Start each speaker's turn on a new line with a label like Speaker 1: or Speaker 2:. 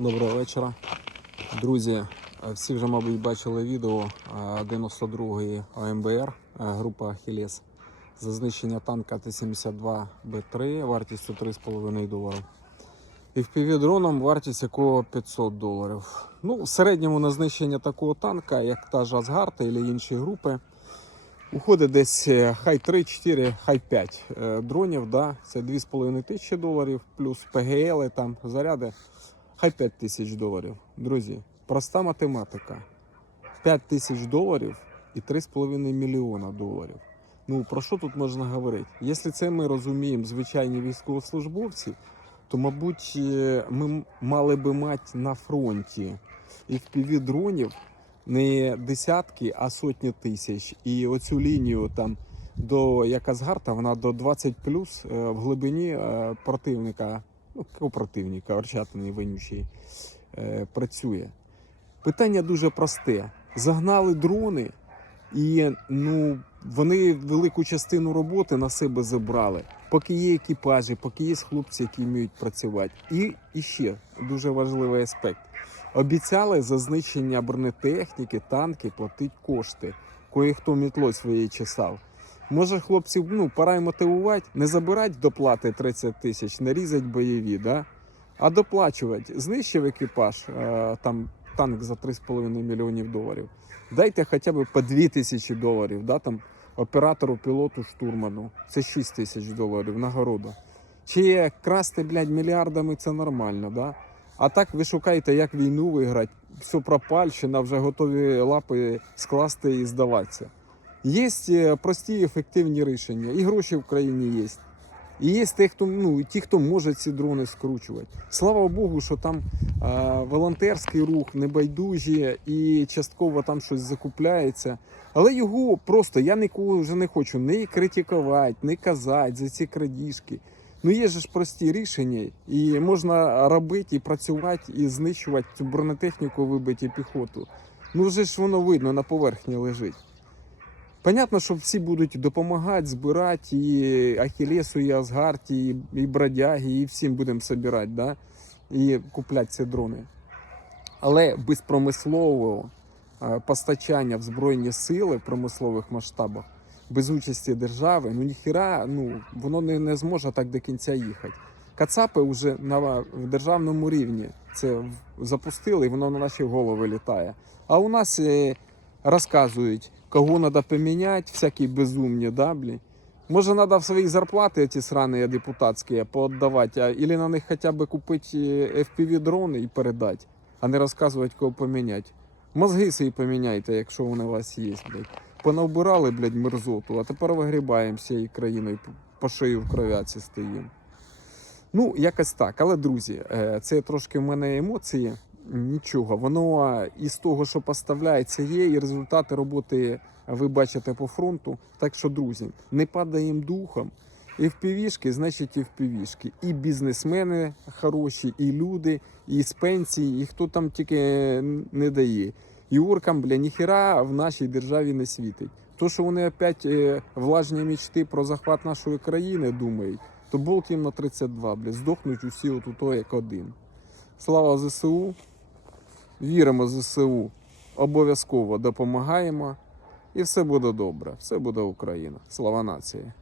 Speaker 1: Доброго вечора. Друзі, е, всі вже, мабуть, бачили відео е, 92-ї ОМБР, е, група Ахілес за знищення танка Т-72Б3 вартістю 3,5 долари. І впівдроном вартість якого 500 доларів. Ну, в середньому на знищення такого танка, як та ж Асгарта або інші групи, уходить десь е, хай 3-4, хай 5 е, дронів. Да? Це 2,5 тисячі доларів, плюс ПГЛ, там заряди. Хай 5 тисяч доларів. Друзі, проста математика. 5 тисяч доларів і 3,5 мільйона доларів. Ну про що тут можна говорити? Якщо це ми розуміємо, звичайні військовослужбовці, то, мабуть, е, ми мали би мати на фронті і в дронів не десятки, а сотні тисяч. І оцю лінію там до як Асгарта, вона до 20 плюс е, в глибині е, противника, ну, якого противника, орчатини вонючий, е, працює. Питання дуже просте. Загнали дрони, і ну, вони велику частину роботи на себе забрали. Поки є екіпажі, поки є хлопці, які вміють працювати. І, і ще дуже важливий аспект. Обіцяли за знищення бронетехніки, танки платить кошти. Кої хто мітло своєї чесав. Може, хлопців ну, пора й мотивувати, не забирати доплати 30 тисяч, не різать бойові, да? а доплачувати. Знищив екіпаж, е, там танк за 3,5 мільйонів доларів. Дайте хоча б по 2 тисячі доларів, да, там, оператору, пілоту, штурману. Це 6 тисяч доларів нагорода. Чи красти, блядь, мільярдами це нормально, да? А так ви шукаєте, як війну виграти, все пропальщина, вже готові лапи скласти і здаватися. Є е, прості ефективні рішення, і гроші в країні є. І є ті, хто, ну, ті, хто може ці дрони скручувати. Слава Богу, що там е, волонтерський рух, небайдужі і частково там щось закупляється. Але його просто я нікого вже не хочу ні критикувати, ні казати за ці крадіжки. Ну є ж прості рішення, і можна робити, і працювати, і знищувати цю бронетехніку, вибиті піхоту. Ну вже ж воно видно на поверхні лежить. Понятно, що всі будуть допомагати, збирати і Ахілесу, і Асгарті, і, Бродяги, і всім будемо збирати, да? і купляти ці дрони. Але без промислового постачання в Збройні сили в промислових масштабах, без участі держави, ну ніхіра, ну, воно не, не зможе так до кінця їхати. Кацапи вже на державному рівні це запустили, і воно на наші голови літає. А у нас е, розказують, кого треба поміняти, всякі безумні, да, блін. Може, треба в свої зарплати ці срані депутатські поотдавати, а, или на них хоча б купити FPV-дрони і передати, а не розказувати, кого поміняти. Мозги свої поміняйте, якщо вони у вас є, блядь. Понавбирали, блядь, мерзоту, а тепер вигрібаємо всією країною, по шию в кровяці стоїмо. Ну, якось так. Але, друзі, е, це трошки в мене емоції. Нічого, воно із того, що поставляється, є, і результати роботи ви бачите по фронту. Так що, друзі, не падаємо духом. І впівішки, значить, і впівішки. І бізнесмени хороші, і люди, і з пенсії, і хто там тільки не дає. І оркам, бля, ніхіра в нашій державі не світить. То, що вони опять е, влажні мічти про захват нашої країни думають, то болт їм на 32, бля, здохнуть усі от ото як один. Слава ЗСУ! Віримо ЗСУ, обов'язково допомагаємо, і все буде добре, все буде Україна. Слава нації!